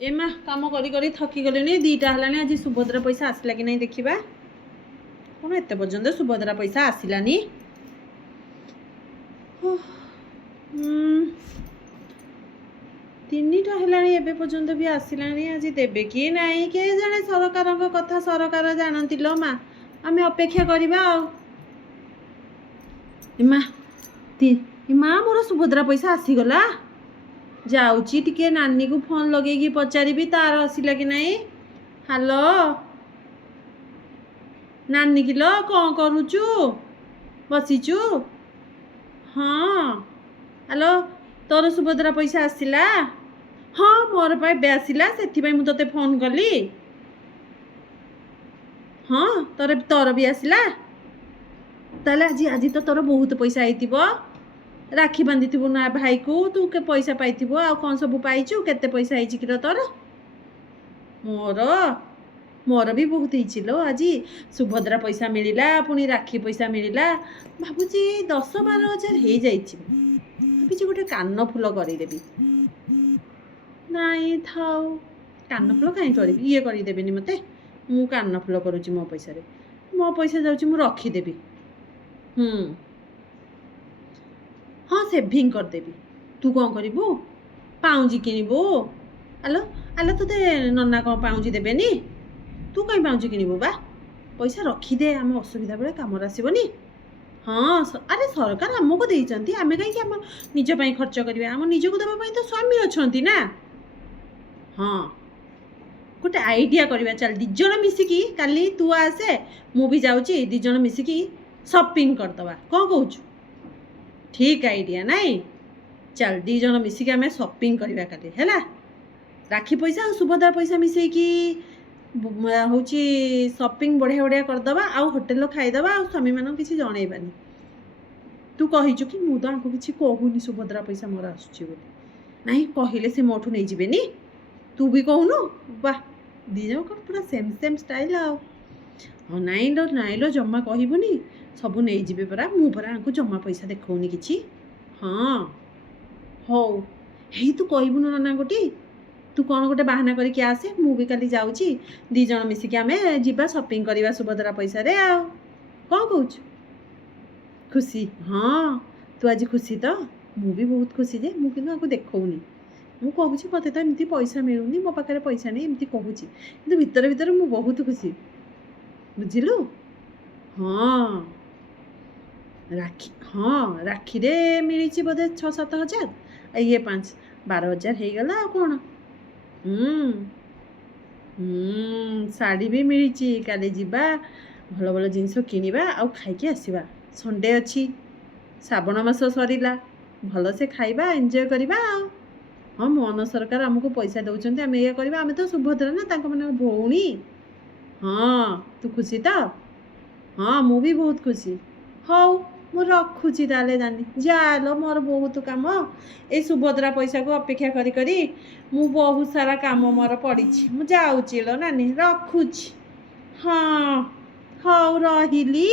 एमा काम करी थकी गले दीटा है आज सुभद्रा पैसा आसला कि नहीं देखा कौन एत पर्यंत सुभद्रा पैसा आसलानी तीनटा है पर्यंत भी आसला आज देवे कि नहीं के जाने सरकार कथा सरकार जानती लो माँ आम अपेक्षा करवा माँ मोर सुभद्रा पैसा आसीगला जाऊँगी टिके नानी को फोन लगे पचारि तार आसला कि नहीं हेलो नानी कि लो कौन करुचु बसीचु हाँ हेलो तोर सुभद्रा पैसा आसला हाँ मोर पे आसला से मुझे फोन कली हाँ तोर तोर भी आसला ताले आज आज तो तोर बहुत पैसा आई राखी बांधी थी ना भाई को तू के पैसा पाई आ कौन सब पाइचु केते पैसा आई कि तोर मोर मोर भी बहुत ही लो आज सुभद्रा पैसा मिलला पुणी राखी पैसा मिलला भावुची 10-12 हजार हो जाइए गोटे कान फूल करदेवी नाई थाऊ कान फूल कहीं करी ये करदेनि मत मु कान फूल करुच्ची मो पैसा जाऊँ रखीदेवी हाँ सेविंग करदेवी तू कौन करू पाउंजी किणबू आलो आलो तुते नना कौन पाउंजी देवेनी तू कहीं पाउंजी किणबू बा पैसा रखीदे आम असुविधा बेले कम आसबनी हाँ अरे सरकार आमको देती आम कहीं आम निजपाई खर्च करवा आम निजक देवाई तो स्वामी अच्छा ना हाँ गोटे आइडिया करवा चल दिज मिसिकी काली तू आसे मु भी जाऊँगी दिज मिसिकी शॉपिंग करदवा कौन कहूँ ठीक आइडिया नाई चल दिज मिसिकी आम शॉपिंग करवा काली है राखी पैसा और सुभद्रा पैसा मिसेकी हूँ शॉपिंग बढ़िया बढ़िया करदवा आउ होटेल खाईदवा आ स्वामी मान किसी जनइबानी तू कहीचु कि मुझे आपको किसी कहूनी सुभद्रा पैसा मोर आसूची नहीं कहले से मोठू नहीं जीवेनी तू भी कहूनु वाह दिज कौन पूरा सेम सेम स्टाइल हाँ नाई लो जमा कहबुनी सबू नहीं जीवे परा मुझे आपको जमा पैसा देखौनी किछि हाँ हो हे तू कहबुनु नाना गोटी तू कौन गोटे बाहाना करके आसे मु भी काली जाऊँगी दिज मिसिकी आम जीवा शॉपिंग करवा सुभद्रा पैसा रे आ कौन कहूँ खुशी हाँ तू आज खुशी तो मु भी बहुत खुशी जे मु कि आपको देखौनी मु कहूँ मत तो एमती पैसा मिलूनी मो पाखे पैसा नहीं एमती कहूँ कि भितर भितर मु बहुत खुशी बुझिलु हाँ राखी हाँ राखी रे मिली बोधे 6-7 हजार ये 5-12 हजार हो गला कौन शाढ़ी भी मिली काली जीवा भल भल जिनस किनिबा आउ खाइकी आसवा संडे अच्छी श्रावण मास सरला भल से खाइबा एंजॉय करवा हाँ मोहन सरकार आमको पैसा दौरान आम ये करवा आम तो सुभद्रा ना मैंने भौणी हाँ तू खुशी तो हाँ मु भी बहुत खुशी हौ मु रखुची ताले जानी जालो मोर बहुत काम ए सुभद्रा पैसा को अपेक्षा करी करी मु बहुत सारा काम मोर पड़ी मु जाऊँगी लो नानी रखुची हाँ हौ रहिली।